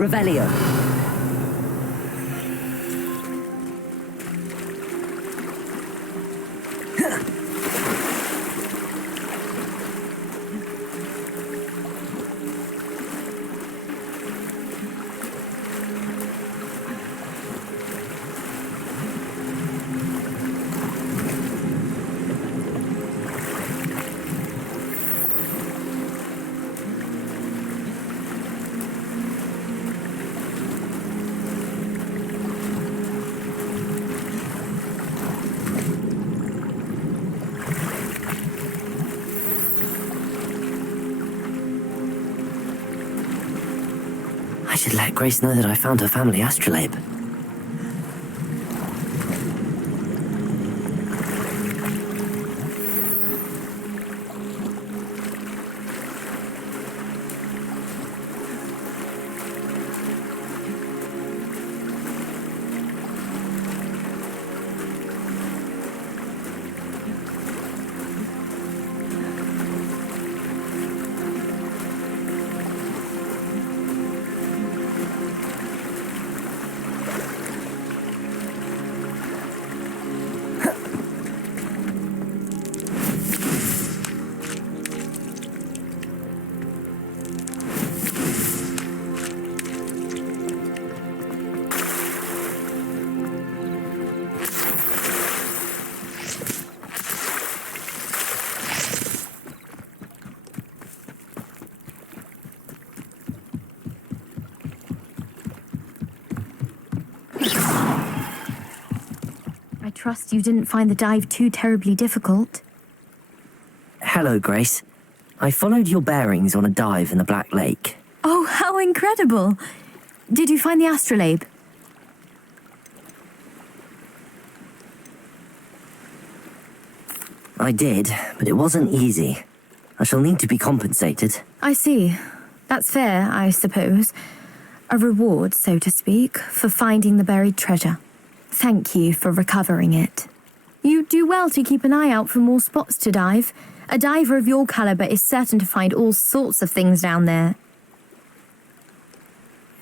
Revelio. I should let Grace know that I found her family astrolabe. I trust you didn't find the dive too terribly difficult. Hello, Grace. I followed your bearings on a dive in the Black Lake. Oh, how incredible! Did you find the astrolabe? I did, but it wasn't easy. I shall need to be compensated. I see. That's fair, I suppose. A reward, so to speak, for finding the buried treasure. Thank you for recovering it. You do well to keep an eye out for more spots to dive. A diver of your caliber is certain to find all sorts of things down there.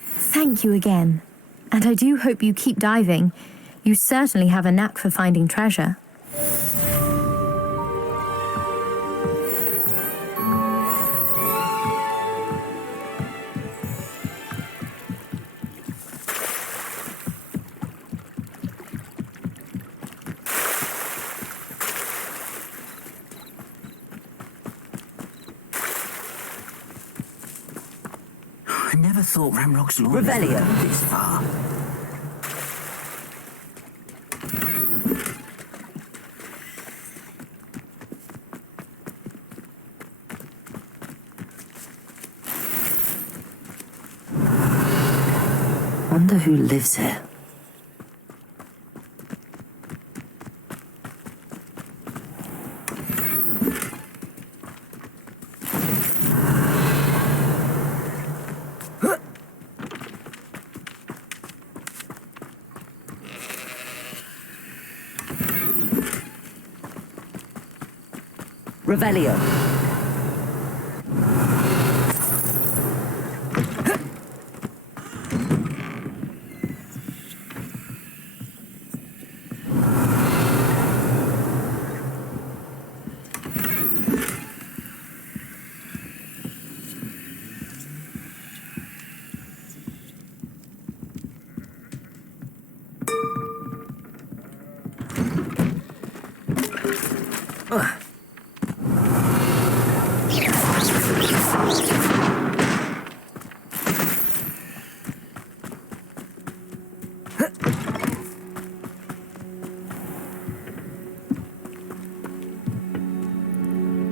Thank you again. And I do hope you keep diving. You certainly have a knack for finding treasure. I never thought Ramrock's lawn Revelio. would go this far. Wonder who lives here. Revelio.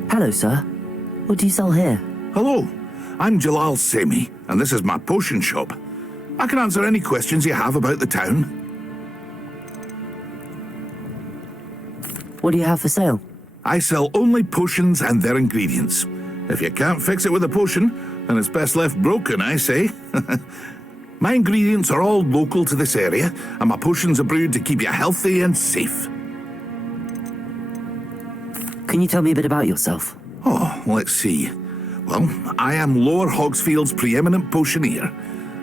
Hello, sir. What do you sell here? Hello, I'm Jalal Semi, and this is my potion shop. I can answer any questions you have about the town. What do you have for sale? I sell only potions and their ingredients. If you can't fix it with a potion, then it's best left broken, I say. My ingredients are all local to this area, and my potions are brewed to keep you healthy and safe. Can you tell me a bit about yourself? Oh, let's see. Well, I am Lower Hogsfield's preeminent potioneer.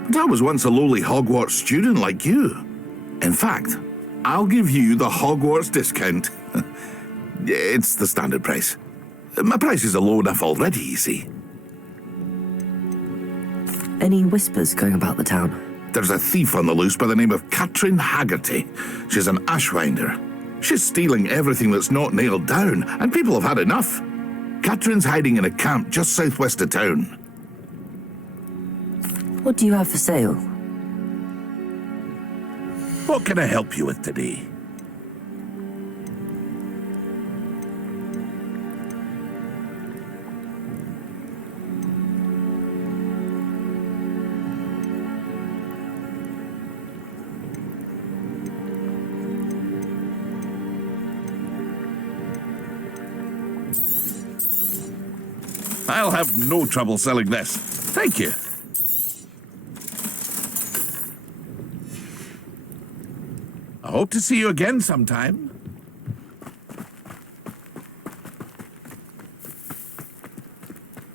But I was once a lowly Hogwarts student like you. In fact, I'll give you the Hogwarts discount. It's the standard price. My prices are low enough already, you see. Any whispers going about the town? There's a thief on the loose by the name of Catherine Haggerty. She's an ashwinder. She's stealing everything that's not nailed down, and people have had enough. Catherine's hiding in a camp just southwest of town. What do you have for sale? What can I help you with today? I'll have no trouble selling this. Thank you. I hope to see you again sometime.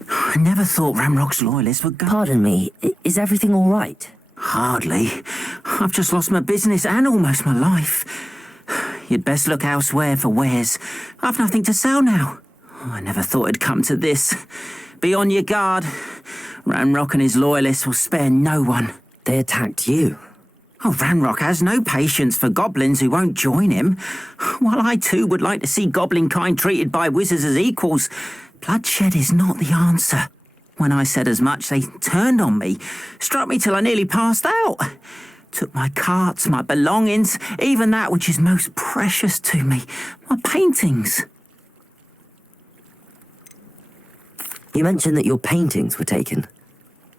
I never thought Ramrock's loyalists would go. Pardon me, is everything all right? Hardly. I've just lost my business and almost my life. You'd best look elsewhere for wares. I've nothing to sell now. I never thought it'd come to this. Be on your guard. Ranrock and his loyalists will spare no one. They attacked you. Oh, Ranrock has no patience for goblins who won't join him. While I too would like to see goblin kind treated by wizards as equals, bloodshed is not the answer. When I said as much, they turned on me, struck me till I nearly passed out. Took my carts, my belongings, even that which is most precious to me, my paintings. You mentioned that your paintings were taken.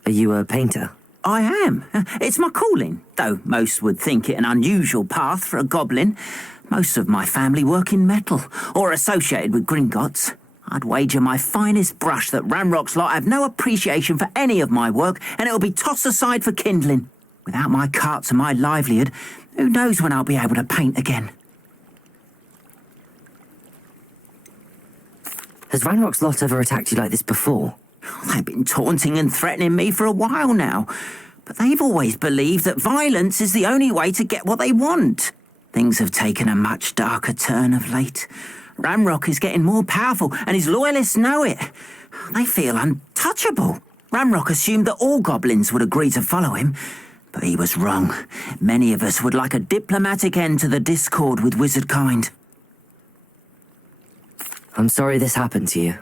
Are you a painter? I am. It's my calling, though most would think it an unusual path for a goblin. Most of my family work in metal, or associated with Gringotts. I'd wager my finest brush that Ranrock's lot have no appreciation for any of my work, and it'll be tossed aside for kindling. Without my carts and my livelihood, who knows when I'll be able to paint again? Has Ranrock's lot ever attacked you like this before? They've been taunting and threatening me for a while now, but they've always believed that violence is the only way to get what they want. Things have taken a much darker turn of late. Ranrock is getting more powerful, and his loyalists know it. They feel untouchable. Ranrock assumed that all goblins would agree to follow him, but he was wrong. Many of us would like a diplomatic end to the discord with wizard kind. I'm sorry this happened to you.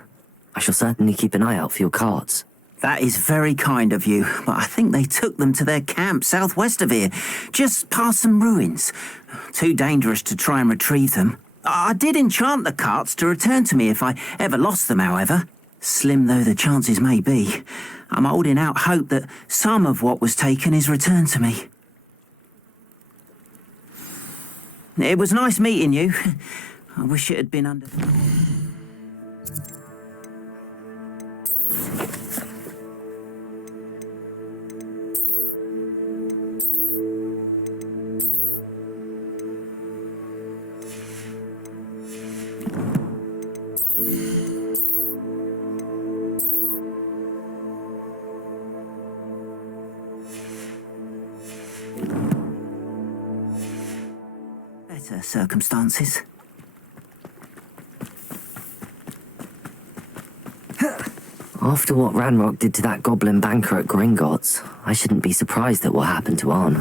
I shall certainly keep an eye out for your carts. That is very kind of you, but I think they took them to their camp southwest of here, just past some ruins. Too dangerous to try and retrieve them. I did enchant the carts to return to me if I ever lost them, however. Slim though the chances may be, I'm holding out hope that some of what was taken is returned to me. It was nice meeting you. I wish it had been under... better circumstances. After what Ranrock did to that goblin banker at Gringotts, I shouldn't be surprised at what happened to Arn.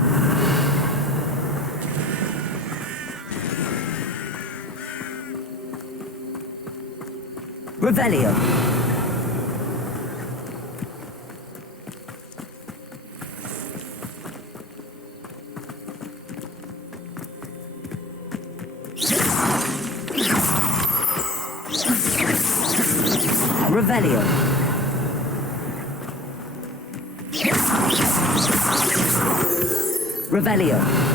Revelio! Revelio. Revelio.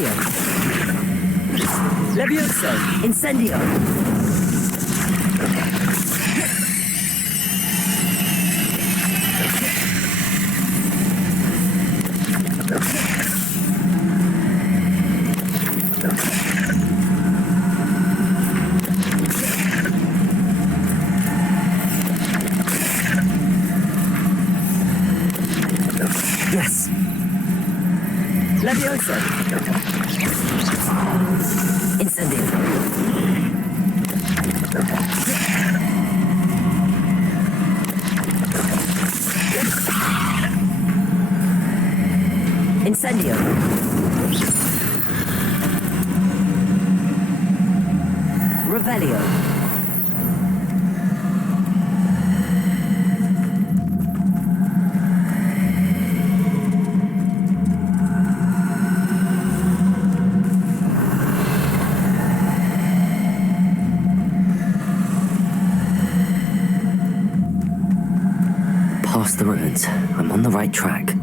Accio. Levioso. Incendio. Yes. Levioso. Incendio. Incendio. Revelio. Past the ruins. I'm on the right track.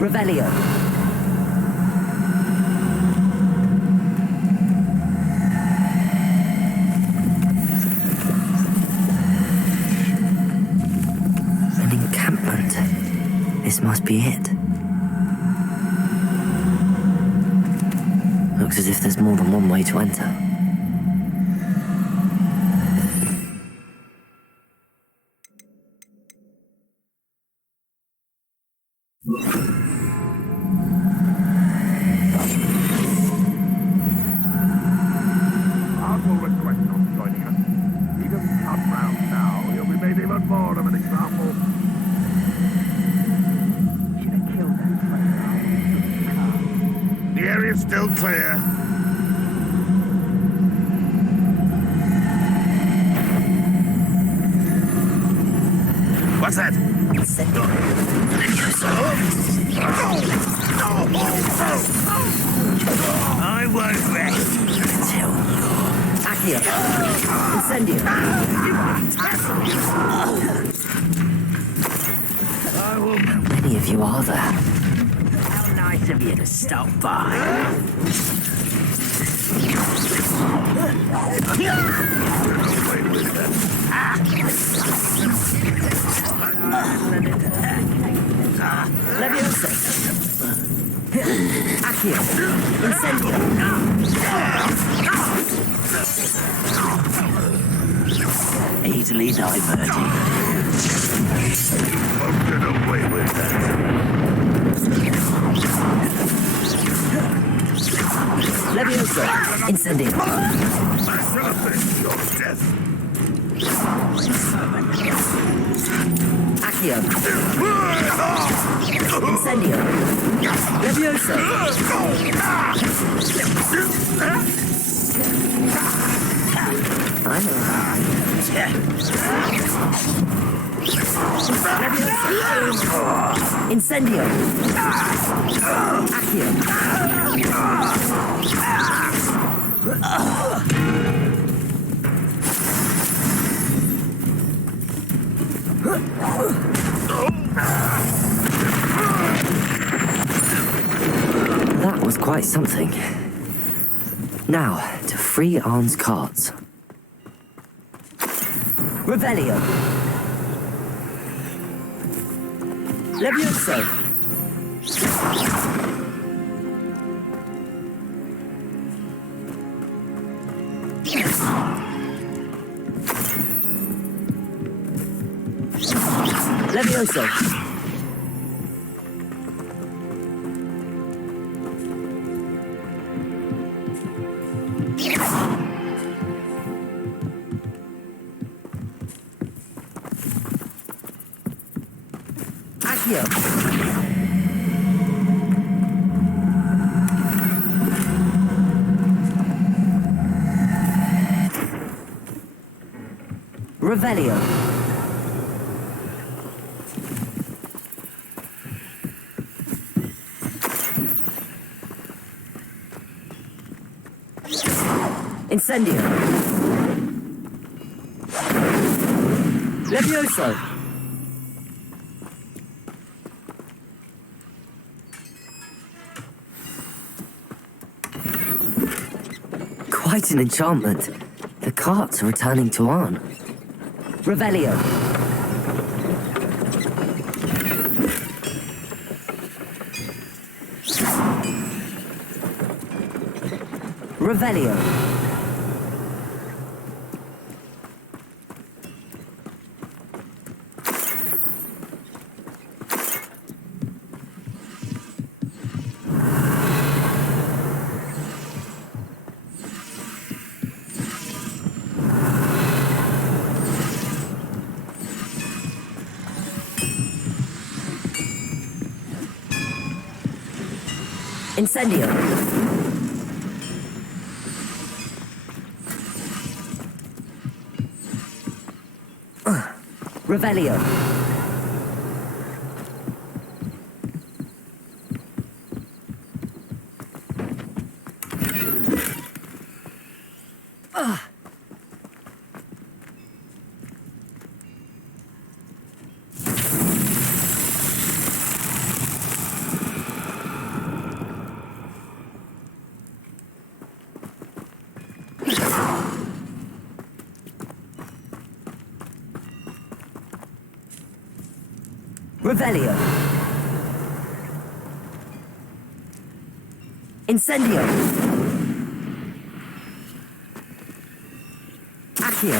Revelio. An encampment. This must be it. Looks as if there's more than one way to enter. Arthur requests not joining us. He doesn't come round now. He'll be made even more of an example. Should have killed that place. The area's still clear. What's that? I won't rest until Accio. Incendio. How many of you are there? How nice of you to stop by. Levioso. Accio. Incendio. Easily diverted. Won't get away with that. Levioso. Incendio. Celebrate your death. Accio. Incendio. Levioso. I'm alright. Incendio. Accio. That was quite something. Now, to free Arn's carts. Revelio. Levioso. Levioso. Accio. Revelio. Incendio. Levioso. Quite an enchantment. The carts are returning to Arn. Revelio. Revelio. Incendio. Revelio. Revelio. Incendio. Accio.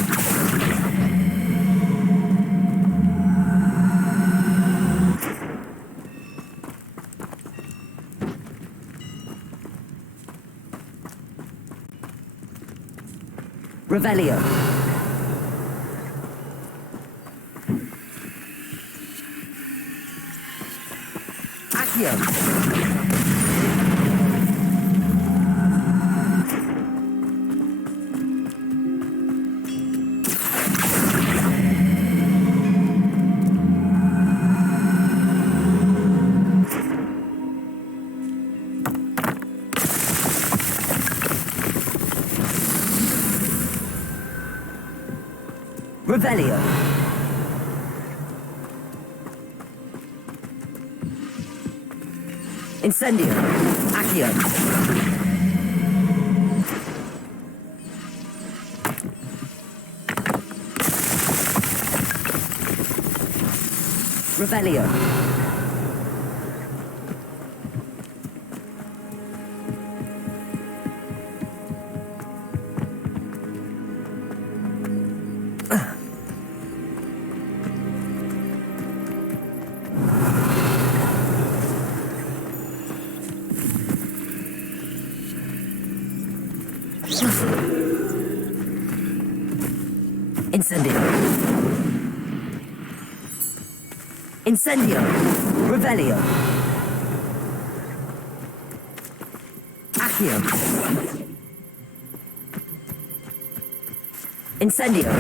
Revelio. Accio. Revelio. Incendio. Accio. Revelio. Incendio. Incendio. Revelio. Accio. Incendio.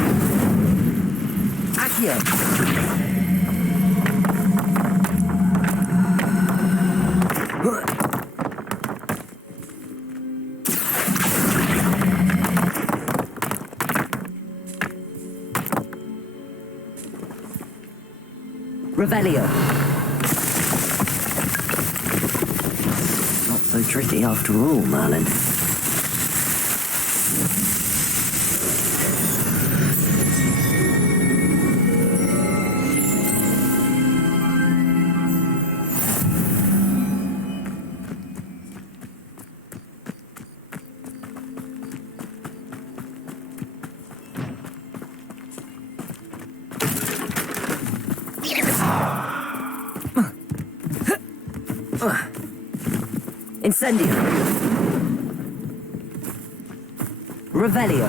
Accio. Revelio. Not so tricky after all, Merlin. Incendio. Revelio.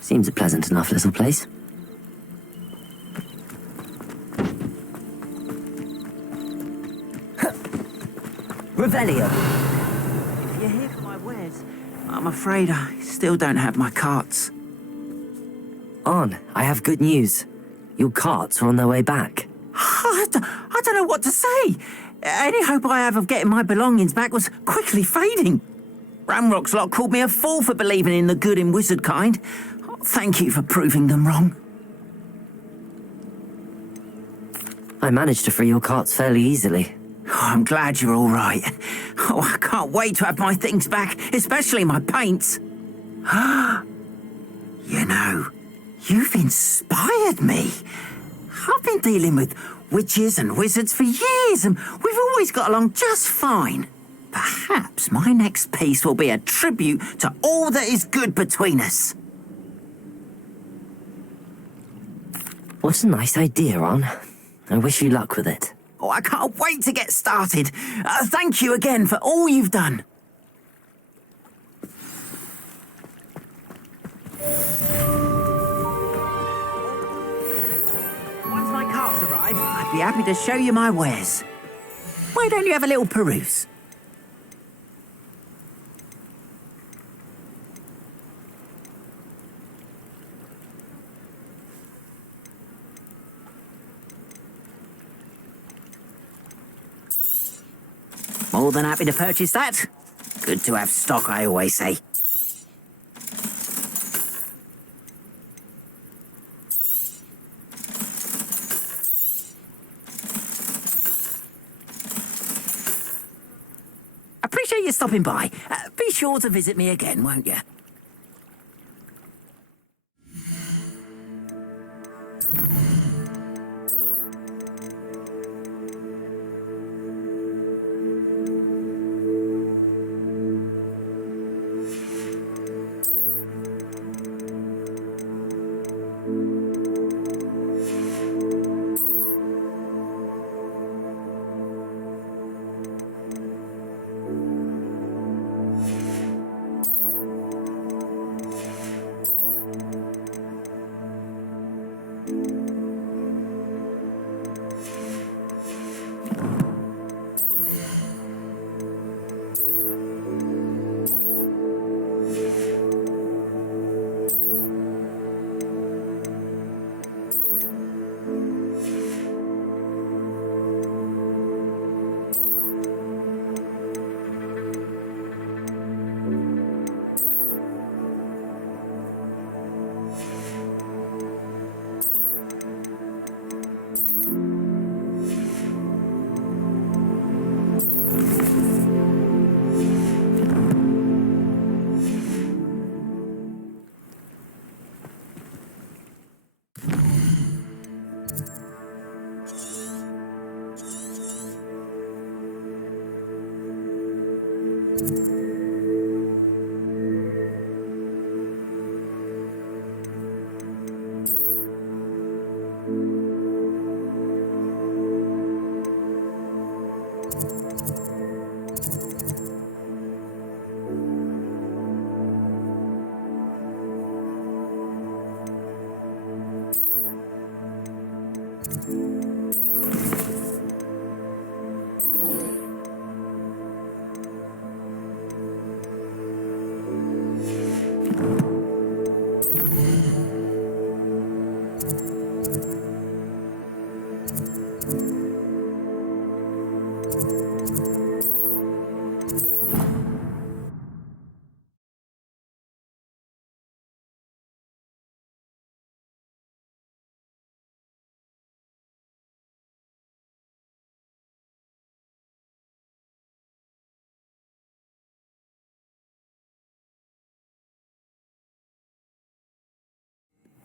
Seems a pleasant enough little place. Revelio. If you're here for my wares, I'm afraid I still don't have my carts. On, I have good news. Your carts are on their way back. I don't know what to say. Any hope I have of getting my belongings back was quickly fading. Ramrock's lot called me a fool for believing in the good in wizard kind. Thank you for proving them wrong. I managed to free your carts fairly easily. Oh, I'm glad you're all right. Oh, I can't wait to have my things back, especially my paints. You know, you've inspired me. I've been dealing with witches and wizards for years, and we've always got along just fine. Perhaps my next piece will be a tribute to all that is good between us. What a nice idea, On. I wish you luck with it. Oh, I can't wait to get started. Thank you again for all you've done. Once my carts arrive, I'd be happy to show you my wares. Why don't you have a little peruse? More than happy to purchase that. Good to have stock, I always say. Appreciate you stopping by. Be sure to visit me again, won't you?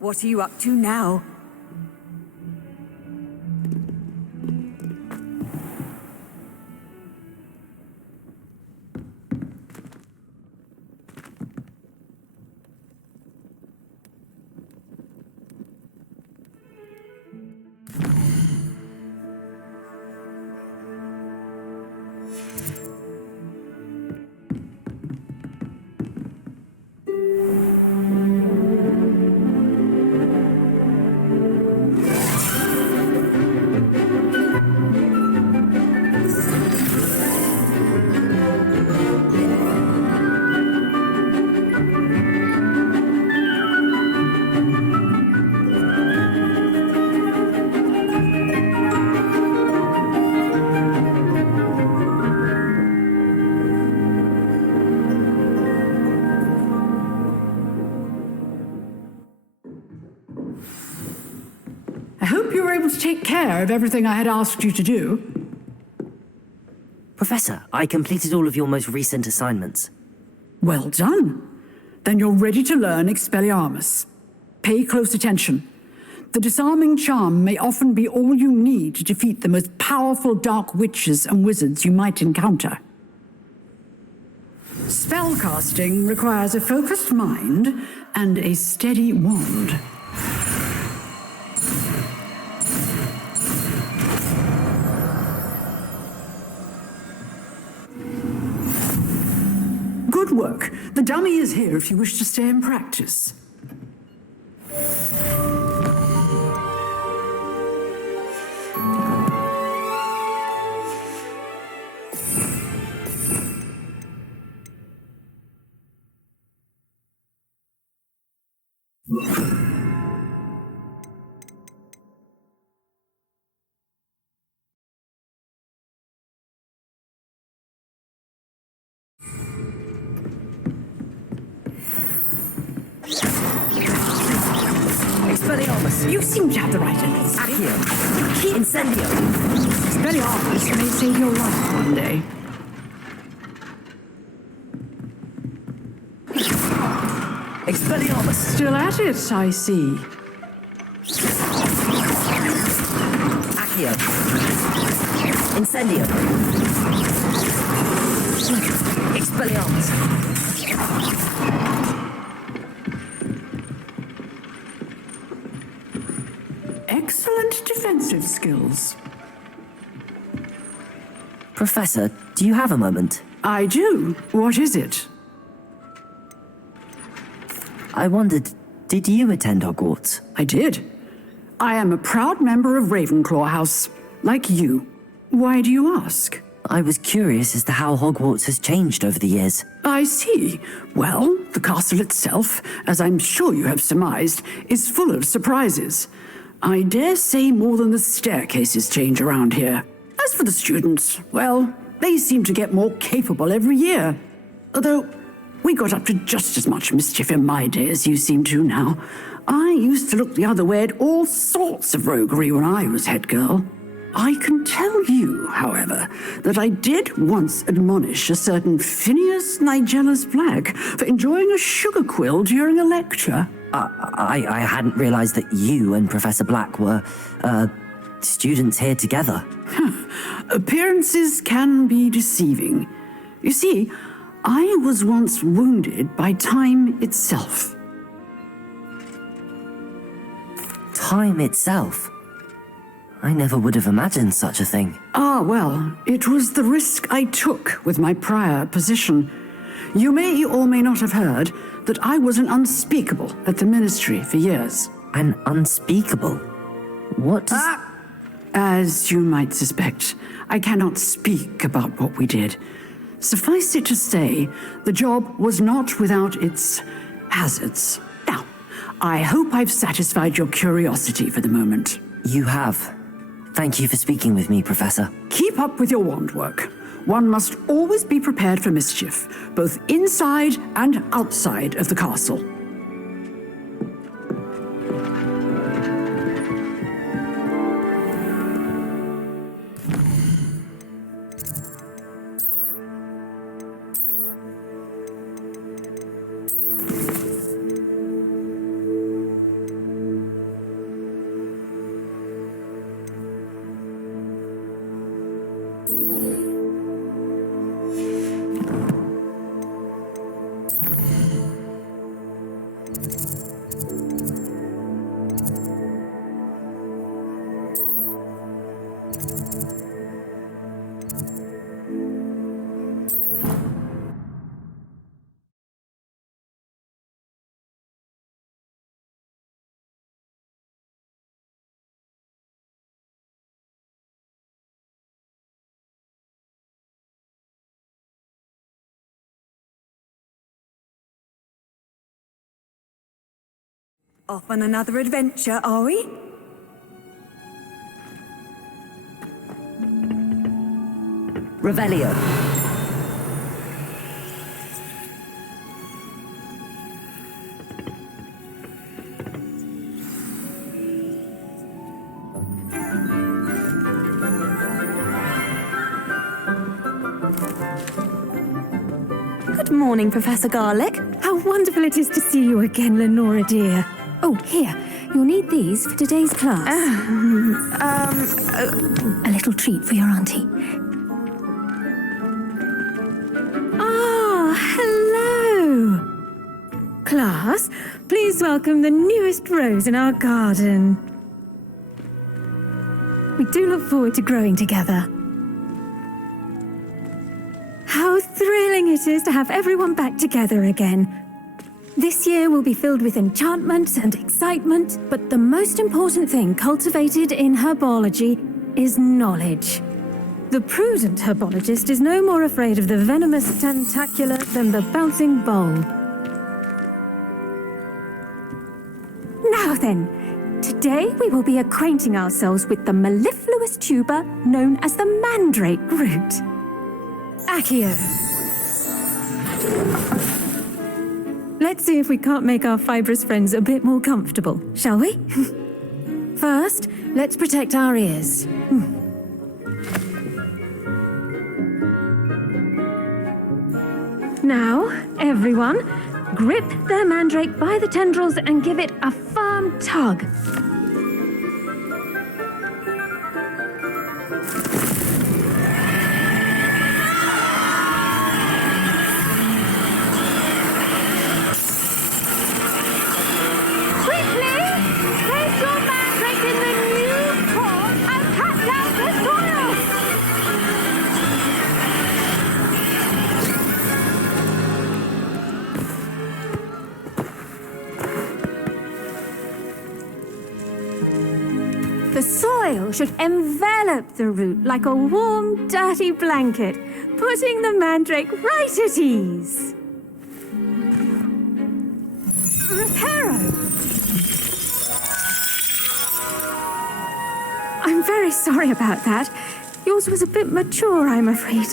What are you up to now? I hope you were able to take care of everything I had asked you to do. Professor, I completed all of your most recent assignments. Well done. Then you're ready to learn Expelliarmus. Pay close attention. The disarming charm may often be all you need to defeat the most powerful dark witches and wizards you might encounter. Spellcasting requires a focused mind and a steady wand. Good work. The dummy is here if you wish to stay and practice. Expelliarmus! You seem to have the right endings. Accio! Incendio! Expelliarmus may save your life one day. Expelliarmus! Still at it, I see. Accio! Incendio! Expelliarmus! Excellent defensive skills. Professor, do you have a moment? I do. What is it? I wondered, did you attend Hogwarts? I did. I am a proud member of Ravenclaw House, like you. Why do you ask? I was curious as to how Hogwarts has changed over the years. I see. Well, the castle itself, as I'm sure you have surmised, is full of surprises. I dare say more than the staircases change around here. As for the students, well, they seem to get more capable every year. Although, we got up to just as much mischief in my day as you seem to now. I used to look the other way at all sorts of roguery when I was head girl. I can tell you, however, that I did once admonish a certain Phineas Nigella's Black for enjoying a sugar quill during a lecture. I hadn't realized that you and Professor Black were, students here together. Appearances can be deceiving. You see, I was once wounded by time itself. Time itself? I never would have imagined such a thing. Ah, well, it was the risk I took with my prior position. You may or may not have heard that I was an unspeakable at the ministry for years. An unspeakable? What does... As you might suspect, I cannot speak about what we did. Suffice it to say, the job was not without its hazards. Now, I hope I've satisfied your curiosity for the moment. You have. Thank you for speaking with me, Professor. Keep up with your wand work. One must always be prepared for mischief, both inside and outside of the castle. Off on another adventure, are we? Revelio. morning, Professor Garlick. How wonderful it is to see you again, Lenora dear. Oh, here, you'll need these for today's class. A little treat for your auntie. Ah, hello. Class, please welcome the newest rose in our garden. We do look forward to growing together. How thrilling it is to have everyone back together again. This year will be filled with enchantment and excitement, but the most important thing cultivated in herbology is knowledge. The prudent herbologist is no more afraid of the venomous tentacula than the bouncing bulb. Now then, today we will be acquainting ourselves with the mellifluous tuber known as the mandrake root. Accio. Let's see if we can't make our fibrous friends a bit more comfortable, shall we? First, let's protect our ears. Now, everyone, grip their mandrake by the tendrils and give it a firm tug. The soil should envelop the root like a warm, dirty blanket, putting the mandrake right at ease. Reparo! I'm very sorry about that. Yours was a bit mature, I'm afraid.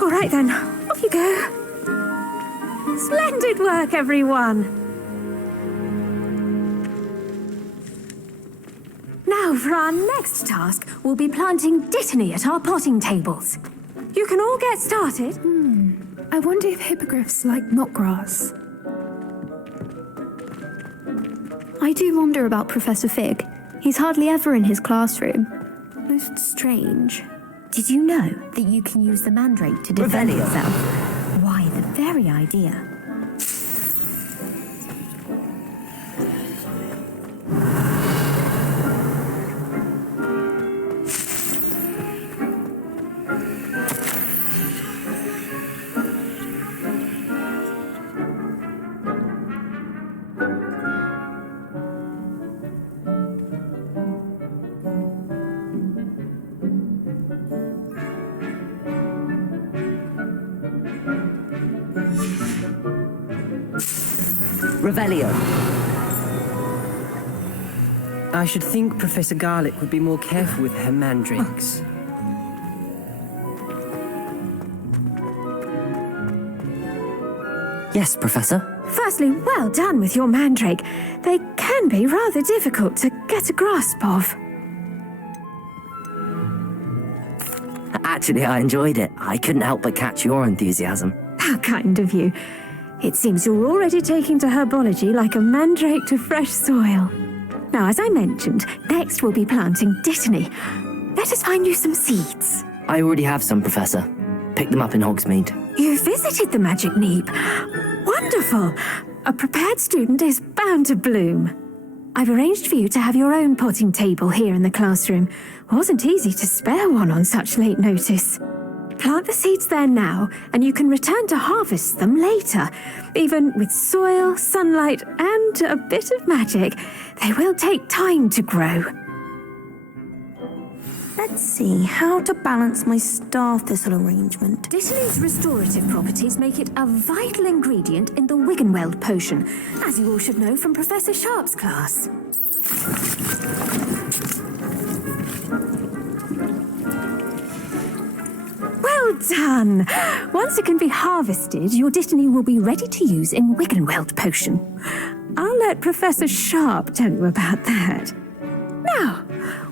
All right then, off you go. Splendid work, everyone. Now, for our next task, we'll be planting dittany at our potting tables. You can all get started. I wonder if hippogriffs like knotgrass. I do wonder about Professor Fig. He's hardly ever in his classroom. Most strange. Did you know that you can use the mandrake to defend yourself? Why, the very idea. Revelio. I should think Professor Garlick would be more careful with her mandrakes. Yes, Professor. Firstly, well done with your mandrake. They can be rather difficult to get a grasp of. Actually, I enjoyed it. I couldn't help but catch your enthusiasm. How kind of you. It seems you're already taking to herbology like a mandrake to fresh soil. Now, as I mentioned, next we'll be planting dittany. Let us find you some seeds. I already have some, Professor. Picked them up in Hogsmeade. You visited the Magic Neep. Wonderful. A prepared student is bound to bloom. I've arranged for you to have your own potting table here in the classroom. Wasn't easy to spare one on such late notice. Plant the seeds there now, and you can return to harvest them later. Even with soil, sunlight, and a bit of magic, they will take time to grow. Let's see how to balance my star thistle arrangement. Dittany's restorative properties make it a vital ingredient in the Wiggenweld potion, as you all should know from Professor Sharp's class. Well done! Once it can be harvested, your dittany will be ready to use in Wiggenweld potion. I'll let Professor Sharp tell you about that. Now,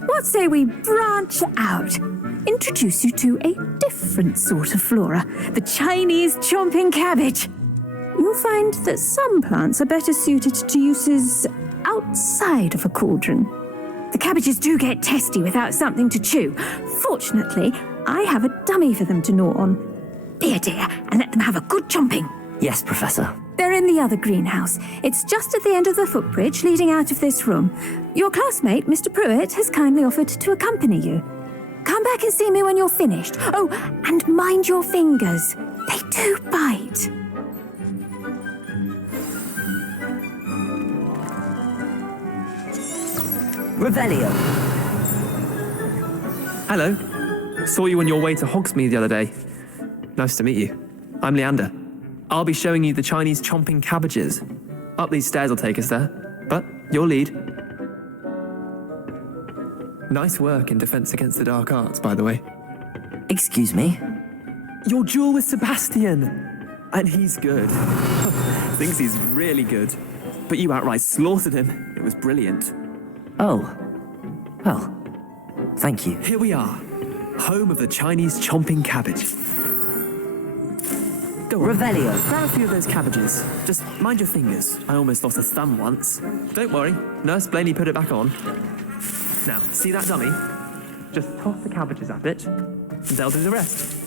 what say we branch out? introduce you to a different sort of flora, the Chinese chomping cabbage. You'll find that some plants are better suited to uses outside of a cauldron. The cabbages do get testy without something to chew. Fortunately, I have a dummy for them to gnaw on. Be a dear and let them have a good chomping. Yes, Professor. They're in the other greenhouse. It's just at the end of the footbridge leading out of this room. Your classmate, Mr. Pruitt, has kindly offered to accompany you. Come back and see me when you're finished. Oh, and mind your fingers. They do bite. Revelio. Hello. Saw you on your way to Hogsmeade the other day. Nice to meet you. I'm Leander. I'll be showing you the Chinese chomping cabbages. Up these stairs will take us there, but your lead. Nice work in Defense Against the Dark Arts, by the way. Excuse me? Your duel with Sebastian! And he's good. Thinks he's really good. But you outright slaughtered him. It was brilliant. Oh. Well, thank you. Here we are. Home of the Chinese chomping cabbage. Go on. Revelio. Grab a few of those cabbages. Just mind your fingers. I almost lost a thumb once. Don't worry. Nurse Blaney put it back on. Now, see that dummy? Just toss the cabbages at it, and they'll do the rest.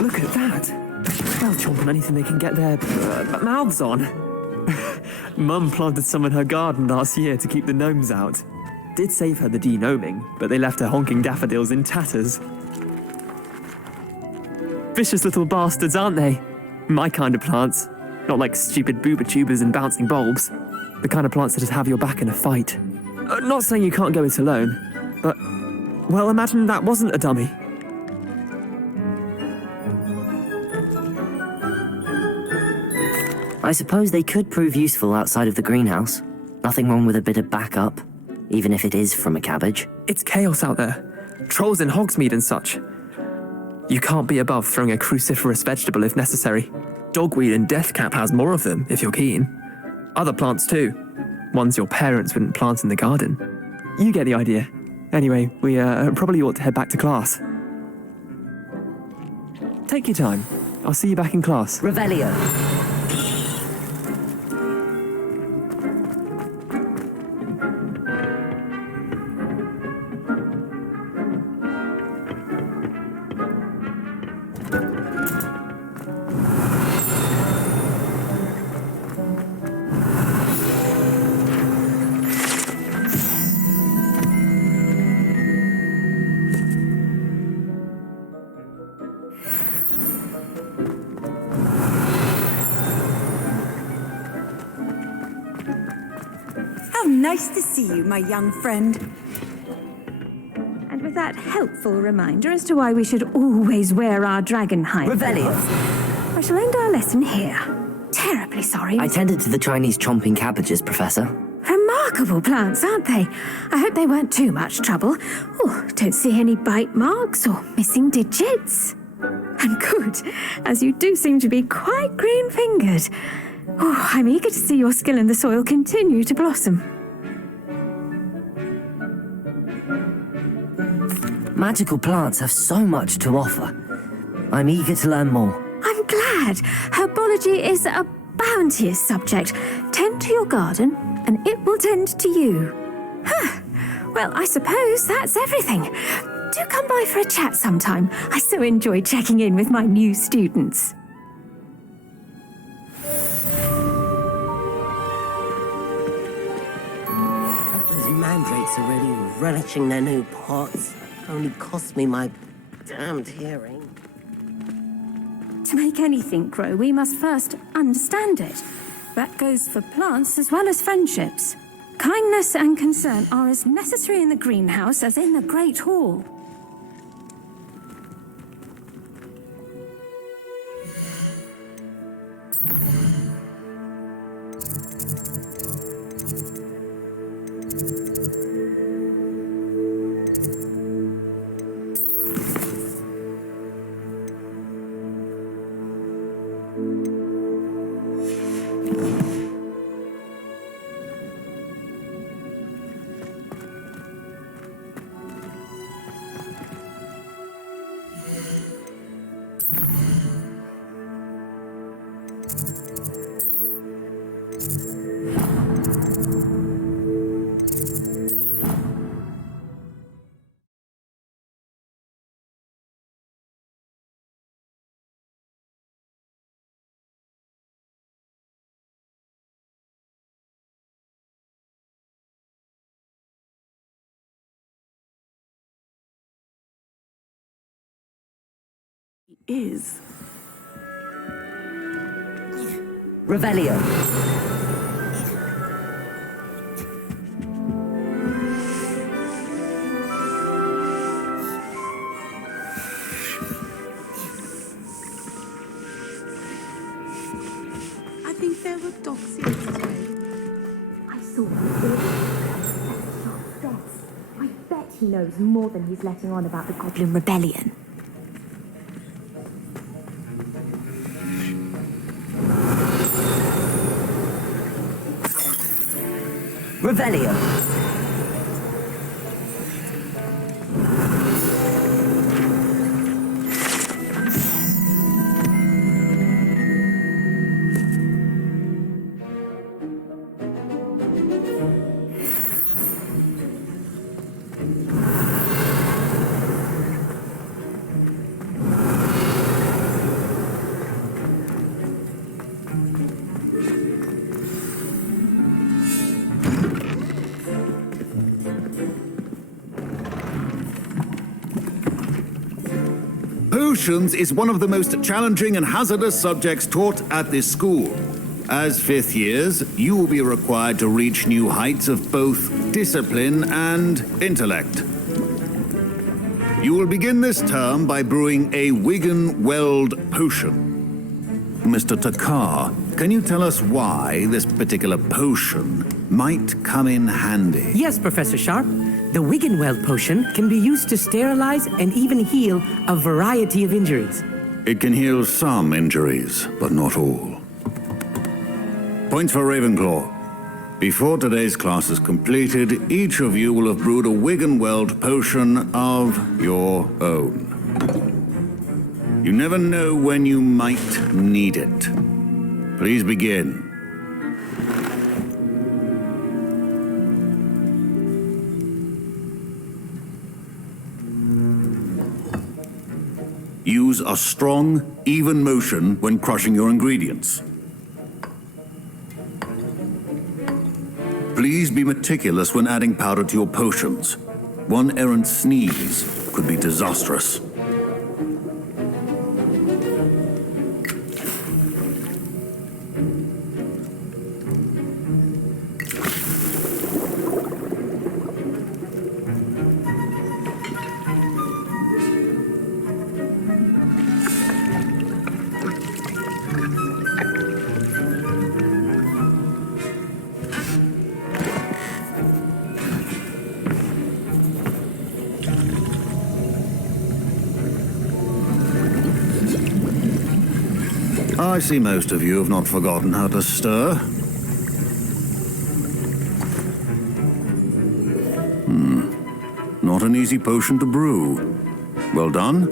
Look at that. They'll chomp on anything they can get their mouths on. Mum planted some in her garden last year to keep the gnomes out. Did save her the de-gnoming, but they left her honking daffodils in tatters. Vicious little bastards, aren't they? My kind of plants. Not like stupid booba tubers and bouncing bulbs. The kind of plants that just have your back in a fight. Not saying you can't go it alone, but, well, imagine that wasn't a dummy. I suppose they could prove useful outside of the greenhouse. Nothing wrong with a bit of backup, even if it is from a cabbage. It's chaos out there. Trolls in Hogsmeade and such. You can't be above throwing a cruciferous vegetable if necessary. Dogweed and deathcap has more of them, if you're keen. Other plants too. Ones your parents wouldn't plant in the garden. You get the idea. Anyway, we probably ought to head back to class. Take your time. I'll see you back in class. Revelio. Nice to see you, my young friend. And with that helpful reminder as to why we should always wear our dragon hide. Revelio. I shall end our lesson here. Terribly sorry. I tended to the Chinese chomping cabbages, Professor. Remarkable plants, aren't they? I hope they weren't too much trouble. Oh, don't see any bite marks or missing digits. And good, as you do seem to be quite green-fingered. Oh, I'm eager to see your skill in the soil continue to blossom. Magical plants have so much to offer. I'm eager to learn more. I'm glad. Herbology is a bounteous subject. Tend to your garden, and it will tend to you. Huh. Well, I suppose that's everything. Do come by for a chat sometime. I so enjoy checking in with my new students. Those mandrakes are really relishing their new pots. Only cost me my damned hearing. To make anything grow, we must first understand it. That goes for plants as well as friendships. Kindness and concern are as necessary in the greenhouse as in the Great Hall. is. Revelio. I think there were dogs yesterday. I saw him. I bet he knows more than he's letting on about the Goblin Rebellion. Revelio. Potions is one of the most challenging and hazardous subjects taught at this school. As fifth years, you will be required to reach new heights of both discipline and intellect. You will begin this term by brewing a Wiggenweld potion. Mr. Takar, can you tell us why this particular potion might come in handy? Yes, Professor Sharp. The Wiggenweld potion can be used to sterilize and even heal a variety of injuries. It can heal some injuries, but not all. Points for Ravenclaw. Before today's class is completed, each of you will have brewed a Wiggenweld potion of your own. You never know when you might need it. Please begin. Use a strong, even motion when crushing your ingredients. Please be meticulous when adding powder to your potions. One errant sneeze could be disastrous. I see most of you have not forgotten how to stir. Not an easy potion to brew. Well done.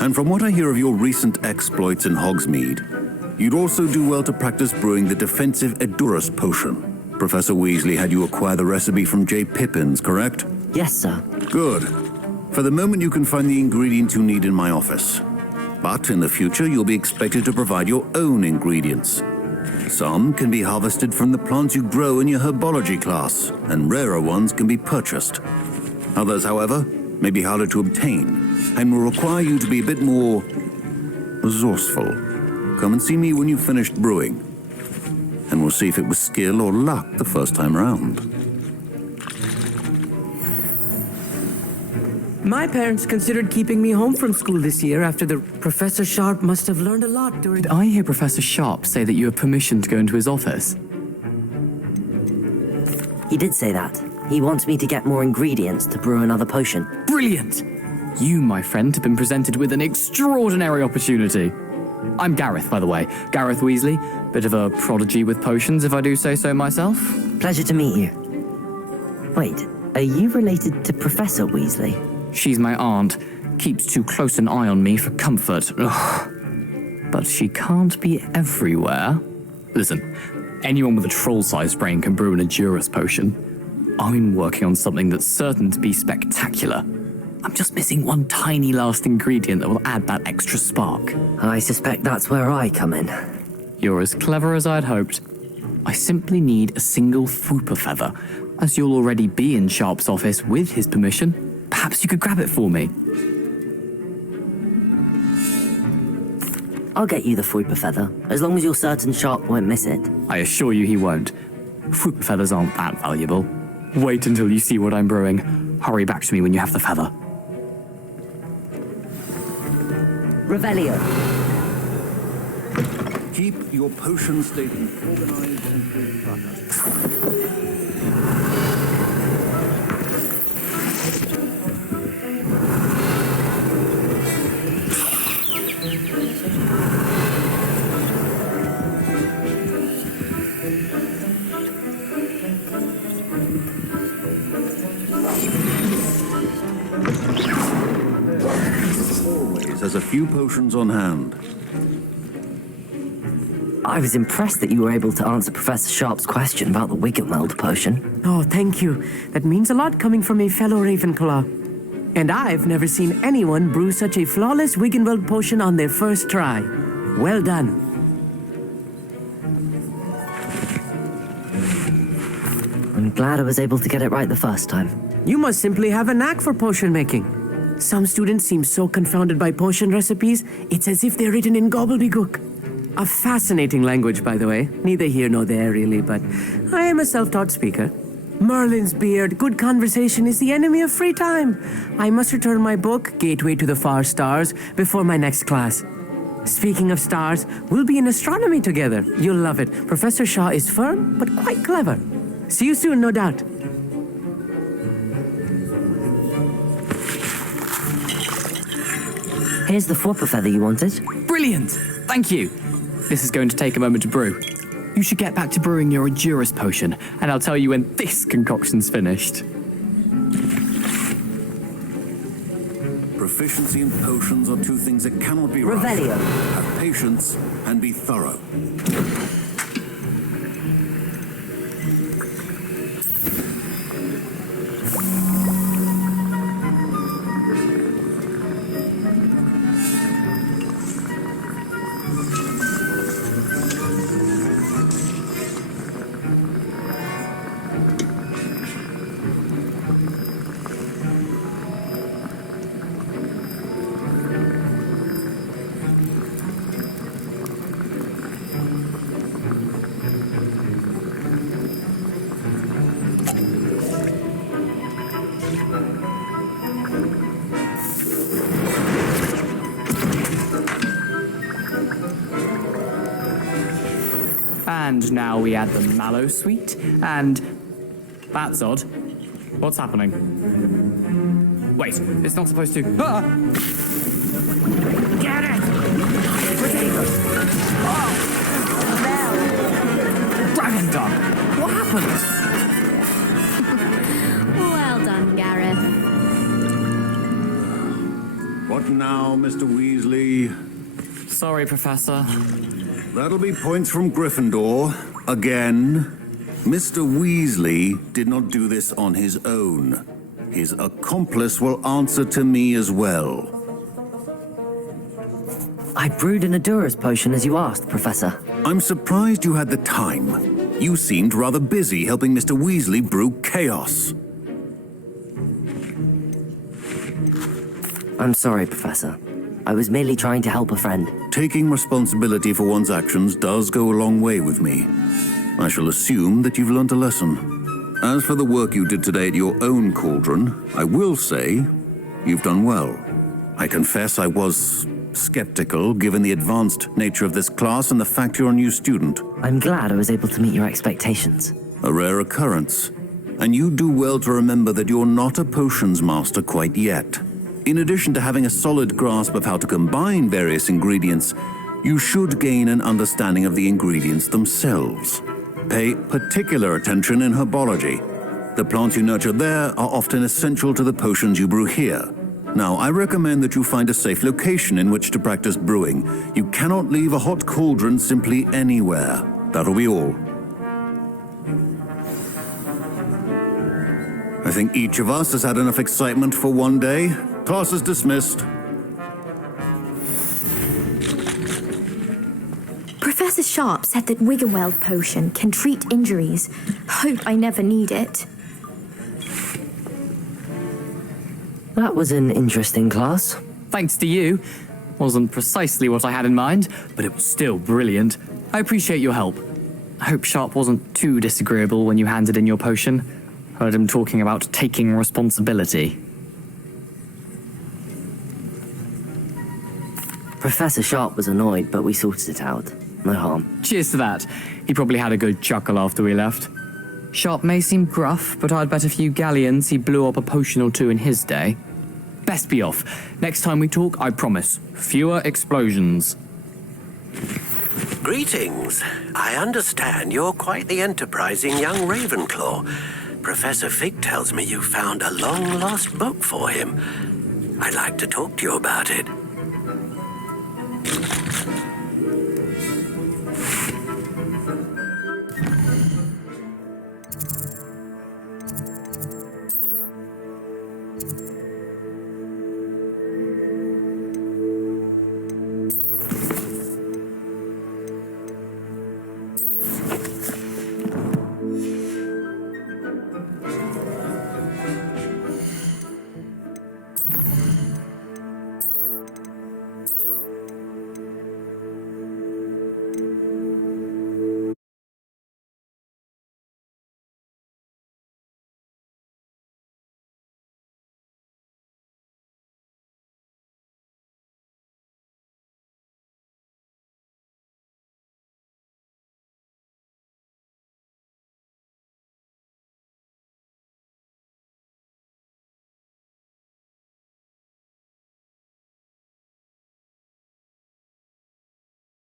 And from what I hear of your recent exploits in Hogsmeade, you'd also do well to practice brewing the defensive Edurus potion. Professor Weasley had you acquire the recipe from J. Pippins, correct? Yes, sir. Good. For the moment, you can find the ingredients you need in my office. But in the future, you'll be expected to provide your own ingredients. Some can be harvested from the plants you grow in your herbology class, and rarer ones can be purchased. Others, however, may be harder to obtain, and will require you to be a bit more resourceful. Come and see me when you've finished brewing, and we'll see if it was skill or luck the first time around. My parents considered keeping me home from school this year after the Professor Sharp must have learned a lot during... Did I hear Professor Sharp say that you have permission to go into his office? He did say that. He wants me to get more ingredients to brew another potion. Brilliant! You, my friend, have been presented with an extraordinary opportunity. I'm Gareth, by the way. Gareth Weasley. Bit of a prodigy with potions, if I do say so myself. Pleasure to meet you. Wait, are you related to Professor Weasley? She's my aunt. Keeps too close an eye on me for comfort. Ugh. But she can't be everywhere. Listen, anyone with a troll-sized brain can brew an Edurus potion. I'm working on something that's certain to be spectacular. I'm just missing one tiny last ingredient that will add that extra spark. I suspect that's where I come in. You're as clever as I'd hoped. I simply need a single Fwooper feather. As you'll already be in Sharp's office with his permission, perhaps you could grab it for me. I'll get you the Fruiper Feather, as long as you're certain Sharp won't miss it. I assure you he won't. Fruit feathers aren't that valuable. Wait until you see what I'm brewing. Hurry back to me when you have the feather. Revelio. Keep your potion statement organized and tracker. Has a few potions on hand. I was impressed that you were able to answer Professor Sharp's question about the Wiggenweld potion. Oh, thank you. That means a lot coming from a fellow Ravenclaw. And I've never seen anyone brew such a flawless Wiggenweld potion on their first try. Well done. I'm glad I was able to get it right the first time. You must simply have a knack for potion making. Some students seem so confounded by potion recipes, it's as if they're written in gobbledygook. A fascinating language, by the way. Neither here nor there, really, but I am a self-taught speaker. Merlin's beard, good conversation is the enemy of free time. I must return my book, Gateway to the Far Stars, before my next class. Speaking of stars, we'll be in astronomy together. You'll love it. Professor Shaw is firm, but quite clever. See you soon, no doubt. Here's the Fruiper Feather you wanted. Brilliant! Thank you. This is going to take a moment to brew. You should get back to brewing your Edurus potion, and I'll tell you when this concoction's finished. Proficiency in potions are two things that cannot be rushed. Revelio. Have patience and be thorough. And now we add the mallow sweet, and that's odd. What's happening? Wait, it's not supposed to. Ah! Get it! Oh! Dragon Dog! What happened? Well done, Gareth. What now, Mr. Weasley? Sorry, Professor. That'll be points from Gryffindor. Again. Mr. Weasley did not do this on his own. His accomplice will answer to me as well. I brewed an Edurus potion as you asked, Professor. I'm surprised you had the time. You seemed rather busy helping Mr. Weasley brew chaos. I'm sorry, Professor. I was merely trying to help a friend. Taking responsibility for one's actions does go a long way with me. I shall assume that you've learnt a lesson. As for the work you did today at your own cauldron, I will say you've done well. I confess I was skeptical given the advanced nature of this class and the fact you're a new student. I'm glad I was able to meet your expectations. A rare occurrence. And you do well to remember that you're not a potions master quite yet. In addition to having a solid grasp of how to combine various ingredients, you should gain an understanding of the ingredients themselves. Pay particular attention in herbology. The plants you nurture there are often essential to the potions you brew here. Now, I recommend that you find a safe location in which to practice brewing. You cannot leave a hot cauldron simply anywhere. That'll be all. I think each of us has had enough excitement for one day. Class is dismissed. Professor Sharp said that Wiggenweld potion can treat injuries. Hope I never need it. That was an interesting class. Thanks to you. Wasn't precisely what I had in mind, but it was still brilliant. I appreciate your help. I hope Sharp wasn't too disagreeable when you handed in your potion. Heard him talking about taking responsibility. Professor Sharp was annoyed, but we sorted it out. No harm. Cheers to that. He probably had a good chuckle after we left. Sharp may seem gruff, but I'd bet a few galleons he blew up a potion or two in his day. Best be off. Next time we talk, I promise, fewer explosions. Greetings. I understand you're quite the enterprising young Ravenclaw. Professor Fig tells me you found a long-lost book for him. I'd like to talk to you about it.